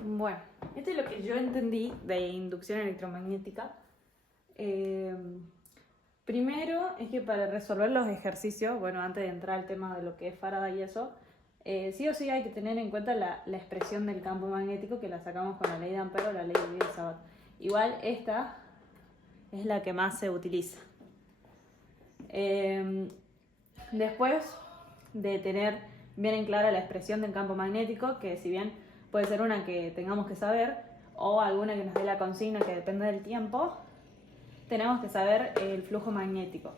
Bueno, esto es lo que yo entendí de inducción electromagnética. Eh, Primero es que para resolver los ejercicios, bueno, antes de entrar al tema de lo que es Faraday y eso, sí o sí hay que tener en cuenta la expresión del campo magnético que la sacamos con la ley de Ampère o la ley de Sabbat. Igual esta es la que más se utiliza. Eh, Después de tener bien en clara la expresión del campo magnético, que si bien puede ser una que tengamos que saber o alguna que nos dé la consigna que depende del tiempo, tenemos que saber el flujo magnético.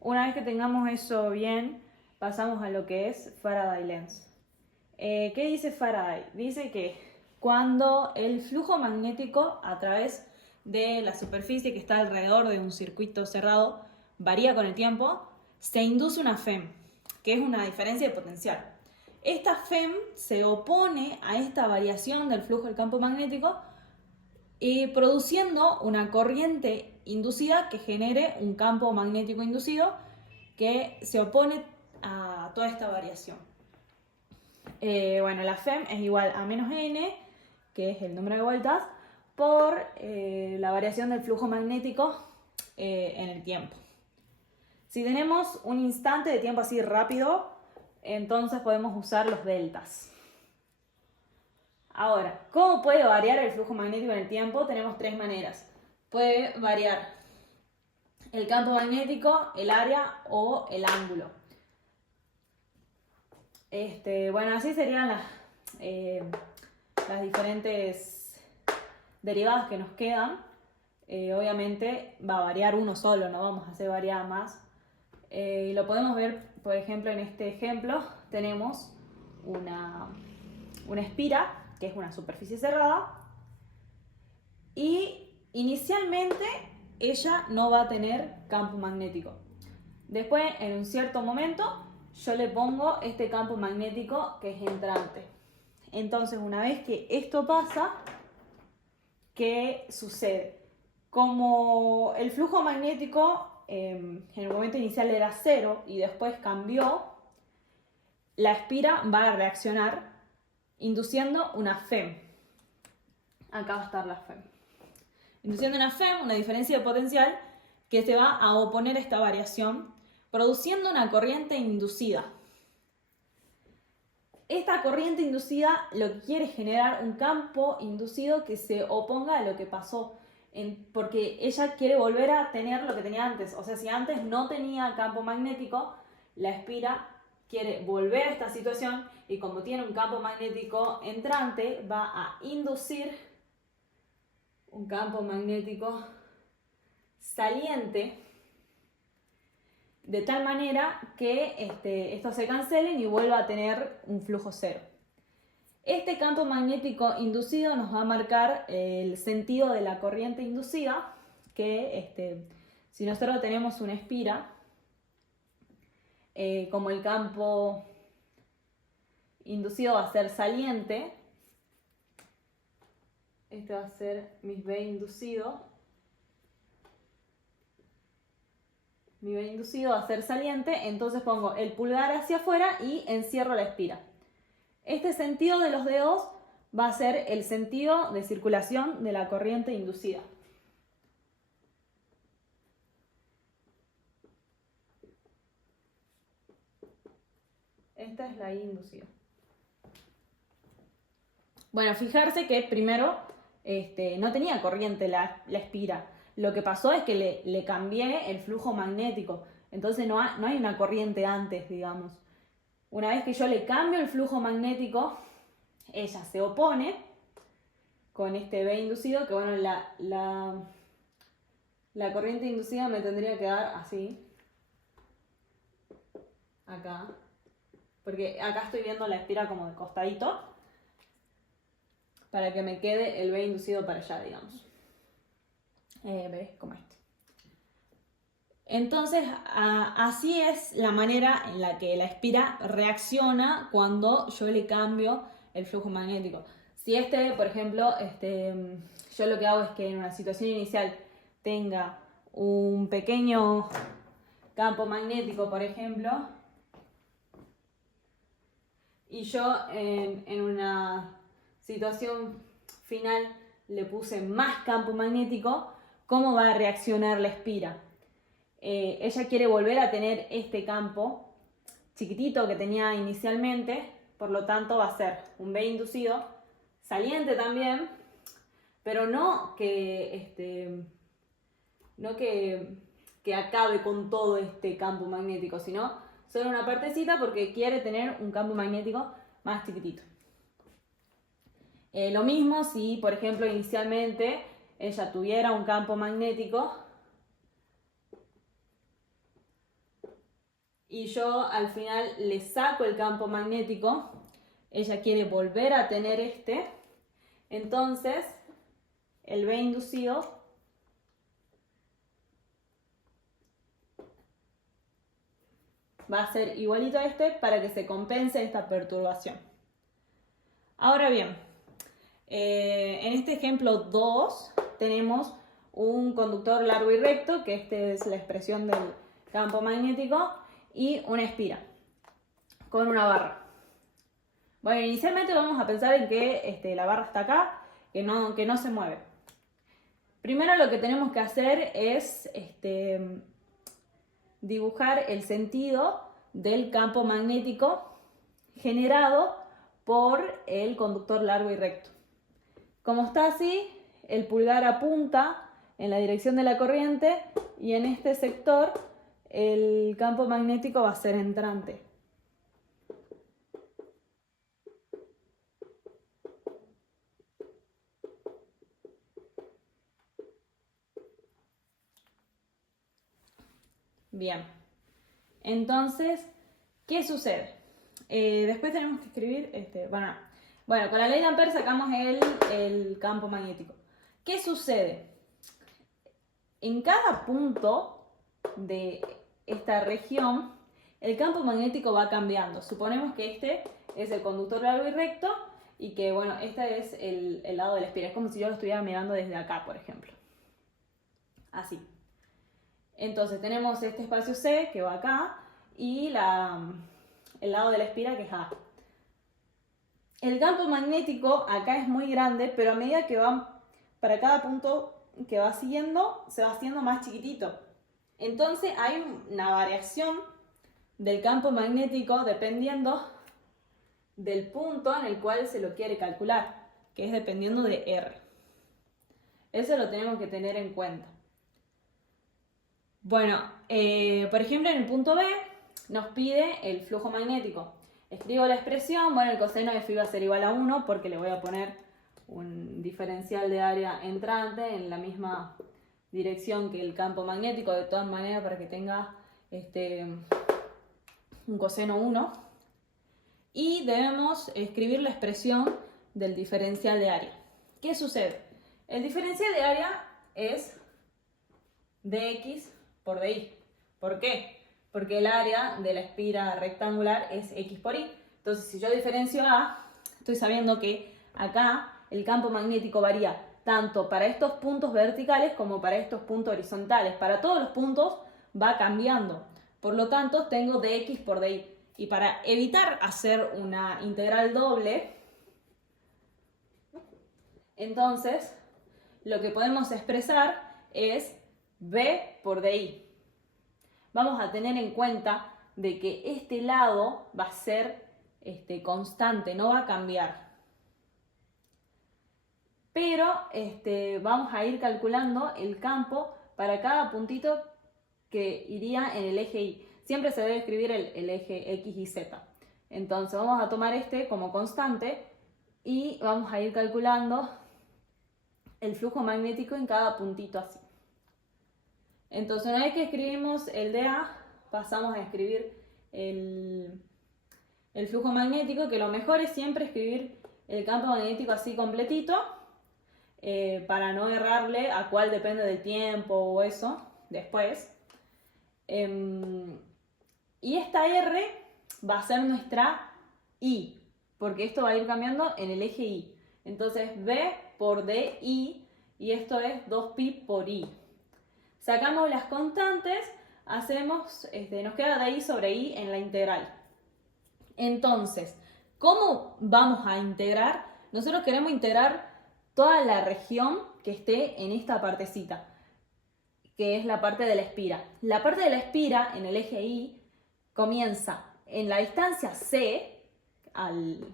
Una vez que tengamos eso bien, pasamos a lo que es Faraday Lens. ¿Qué dice Faraday? Dice que cuando el flujo magnético a través de la superficie que está alrededor de un circuito cerrado varía con el tiempo, se induce una FEM, que es una diferencia de potencial. Esta FEM se opone a esta variación del flujo del campo magnético y produciendo una corriente inducida que genere un campo magnético inducido que se opone a toda esta variación. Bueno, la FEM es igual a menos n, que es el número de vueltas, por la variación del flujo magnético en el tiempo. Si tenemos un instante de tiempo así rápido, entonces podemos usar los deltas. Ahora, ¿cómo puede variar el flujo magnético en el tiempo? Tenemos tres maneras. Puede variar el campo magnético, el área o el ángulo. Bueno, así serían las diferentes derivadas que nos quedan. Obviamente va a variar uno solo, no vamos a hacer variar más. Y lo podemos ver, por ejemplo, en este ejemplo tenemos una espira, que es una superficie cerrada, y inicialmente ella no va a tener campo magnético. Después, en un cierto momento, yo le pongo este campo magnético que es entrante. Entonces, una vez que esto pasa, ¿qué sucede? Como el flujo magnético en el momento inicial era cero y después cambió, la espira va a reaccionar induciendo una FEM. Acá va a estar la FEM. Induciendo una FEM, una diferencia de potencial, que se va a oponer a esta variación, produciendo una corriente inducida. Esta corriente inducida lo que quiere es generar un campo inducido que se oponga a lo que pasó, porque ella quiere volver a tener lo que tenía antes. O sea, si antes no tenía campo magnético, la espira quiere volver a esta situación y como tiene un campo magnético entrante, va a inducir un campo magnético saliente de tal manera que estos se cancelen y vuelva a tener un flujo cero. Este campo magnético inducido nos va a marcar el sentido de la corriente inducida, que si nosotros tenemos una espira, como el campo inducido va a ser saliente, este va a ser mi B inducido. Mi B inducido va a ser saliente, entonces pongo el pulgar hacia afuera y encierro la espira. Este sentido de los dedos va a ser el sentido de circulación de la corriente inducida. Esta es la I inducida. Bueno, fijarse que primero no tenía corriente la espira. Lo que pasó es que le cambié el flujo magnético. Entonces no hay una corriente antes, digamos. Una vez que yo le cambio el flujo magnético, ella se opone con este B inducido, que bueno, la corriente inducida me tendría que dar así. Acá. Porque acá estoy viendo la espira como de costadito, para que me quede el B inducido para allá, digamos. ¿Ves? Como este. Entonces, así es la manera en la que la espira reacciona cuando yo le cambio el flujo magnético. Si por ejemplo, yo lo que hago es que en una situación inicial tenga un pequeño campo magnético, por ejemplo, y yo en una situación final le puse más campo magnético, ¿cómo va a reaccionar la espira? Ella quiere volver a tener este campo chiquitito que tenía inicialmente, por lo tanto va a ser un B inducido, saliente también, pero no que acabe con todo este campo magnético, sino solo una partecita porque quiere tener un campo magnético más chiquitito. Lo mismo si, por ejemplo, inicialmente ella tuviera un campo magnético y yo al final le saco el campo magnético, ella quiere volver a tener este, entonces el B inducido va a ser igualito a este para que se compense esta perturbación. Ahora bien, en este ejemplo 2 tenemos un conductor largo y recto, que esta es la expresión del campo magnético, y una espira con una barra. Bueno, inicialmente vamos a pensar en que la barra está acá, que no se mueve. Primero lo que tenemos que hacer es dibujar el sentido del campo magnético generado por el conductor largo y recto. Como está así, el pulgar apunta en la dirección de la corriente y en este sector el campo magnético va a ser entrante. Bien, entonces, ¿qué sucede? Después tenemos que escribir, bueno, con la ley de Ampère sacamos el campo magnético. ¿Qué sucede? En cada punto de esta región, el campo magnético va cambiando. Suponemos que este es el conductor largo y recto y que, bueno, este es el lado de la espira. Es como si yo lo estuviera mirando desde acá, por ejemplo. Así. Entonces tenemos este espacio C que va acá y el lado de la espira que es A. El campo magnético acá es muy grande, pero a medida que va para cada punto que va siguiendo, se va haciendo más chiquitito. Entonces hay una variación del campo magnético dependiendo del punto en el cual se lo quiere calcular, que es dependiendo de R. Eso lo tenemos que tener en cuenta. Bueno, por ejemplo en el punto B nos pide el flujo magnético. Escribo la expresión, bueno, el coseno de phi va a ser igual a 1 porque le voy a poner un diferencial de área entrante en la misma dirección que el campo magnético, de todas maneras para que tenga un coseno 1. Y debemos escribir la expresión del diferencial de área. ¿Qué sucede? El diferencial de área es dx por dy. ¿Por qué? Porque el área de la espira rectangular es x por y. Entonces, si yo diferencio A, estoy sabiendo que acá el campo magnético varía tanto para estos puntos verticales como para estos puntos horizontales. Para todos los puntos va cambiando. Por lo tanto, tengo dx por dy. Y para evitar hacer una integral doble, entonces, lo que podemos expresar es b por dy. Vamos a tener en cuenta de que este lado va a ser constante, no va a cambiar. Pero vamos a ir calculando el campo para cada puntito que iría en el eje Y. Siempre se debe escribir el eje X y Z. Entonces vamos a tomar este como constante y vamos a ir calculando el flujo magnético en cada puntito así. Entonces una vez que escribimos el de A, pasamos a escribir el flujo magnético, que lo mejor es siempre escribir el campo magnético así completito, para no errarle a cuál depende del tiempo o eso después. Y esta R va a ser nuestra I, porque esto va a ir cambiando en el eje Y. Entonces B por DI, y esto es 2pi por I. Sacamos las constantes, nos queda DI sobre I en la integral. Entonces, ¿cómo vamos a integrar nosotros queremos integrar toda la región que esté en esta partecita, que es la parte de la espira. La parte de la espira en el eje Y comienza en la distancia C al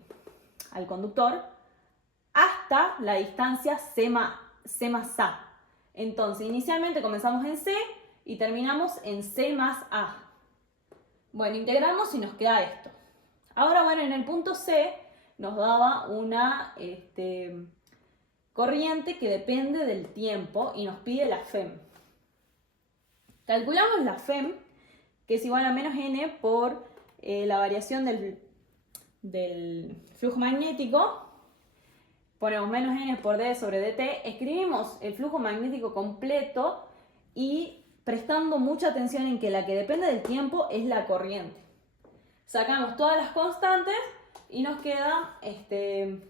conductor hasta la distancia C más A. Entonces, inicialmente comenzamos en C y terminamos en C más A. Bueno, integramos y nos queda esto. Ahora, bueno, en el punto C nos daba una corriente que depende del tiempo y nos pide la FEM. Calculamos la FEM, que es igual a menos n por la variación del flujo magnético. Ponemos menos n por d sobre dt. Escribimos el flujo magnético completo y prestando mucha atención en que la que depende del tiempo es la corriente. Sacamos todas las constantes y nos queda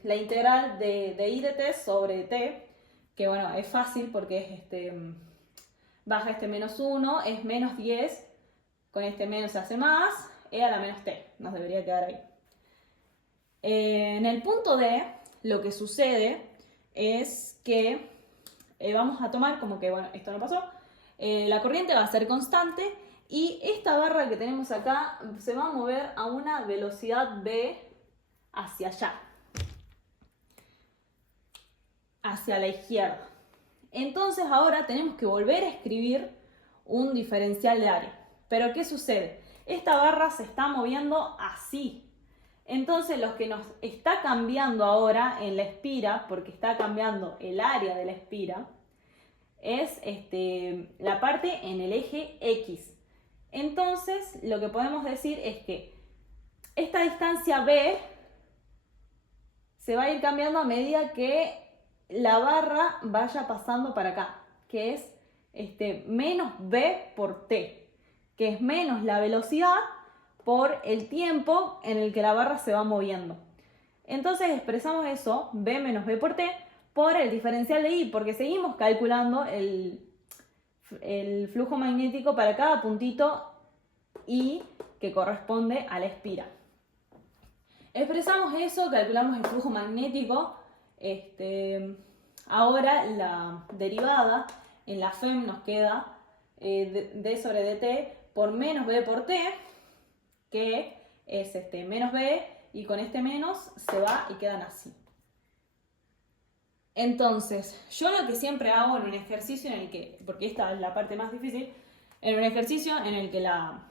la integral de I de t sobre t, que bueno, es fácil porque es baja menos 1, es menos 10, con menos se hace más, e a la menos t, nos debería quedar ahí. En el punto D, lo que sucede es que vamos a tomar como que, bueno, esto no pasó, la corriente va a ser constante y esta barra que tenemos acá se va a mover a una velocidad v hacia allá, hacia la izquierda. Entonces ahora tenemos que volver a escribir un diferencial de área. Pero ¿qué sucede? Esta barra se está moviendo así. Entonces lo que nos está cambiando ahora en la espira, porque está cambiando el área de la espira, es la parte en el eje X. Entonces lo que podemos decir es que esta distancia B se va a ir cambiando a medida que la barra vaya pasando para acá, que es menos v por t, que es menos la velocidad por el tiempo en el que la barra se va moviendo. Entonces expresamos eso, v menos v por t, por el diferencial de I, porque seguimos calculando el flujo magnético para cada puntito I que corresponde a la espira. Expresamos eso, calculamos el flujo magnético. Ahora la derivada en la FEM nos queda d sobre dt por menos v por t, que es menos v, y con menos se va y quedan así. Entonces, yo lo que siempre hago en un ejercicio en el que, porque esta es la parte más difícil, en un ejercicio en el que la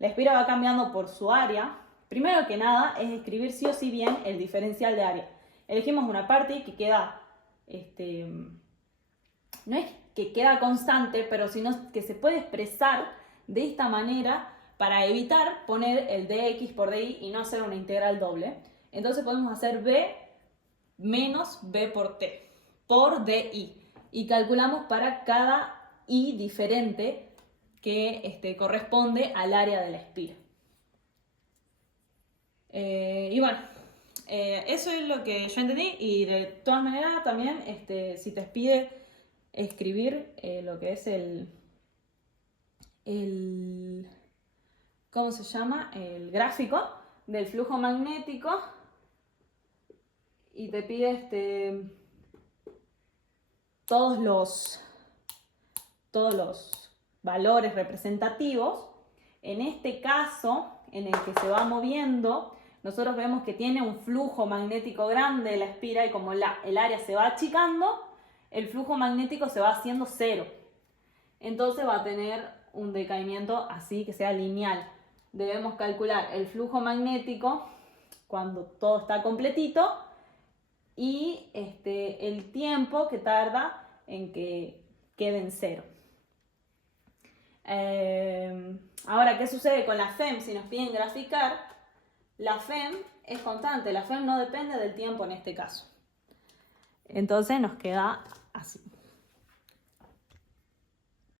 espira va cambiando por su área, primero que nada es escribir sí o sí bien el diferencial de área. Elegimos una parte que queda, no es que queda constante, pero sino que se puede expresar de esta manera para evitar poner el dx por dy y no hacer una integral doble. Entonces podemos hacer b menos b por t por di y calculamos para cada i diferente que corresponde al área de la espira. Y bueno, eso es lo que yo entendí, y de todas maneras también si te pide escribir lo que es ¿cómo se llama? El gráfico del flujo magnético, y te pide todos los valores representativos. En este caso, en el que se va moviendo, nosotros vemos que tiene un flujo magnético grande la espira, y como el área se va achicando, el flujo magnético se va haciendo cero. Entonces va a tener un decaimiento así que sea lineal. Debemos calcular el flujo magnético cuando todo está completito y el tiempo que tarda en que quede en cero. Ahora, ¿qué sucede con la FEM? Si nos piden graficar, la FEM es constante, la FEM no depende del tiempo en este caso. Entonces nos queda así.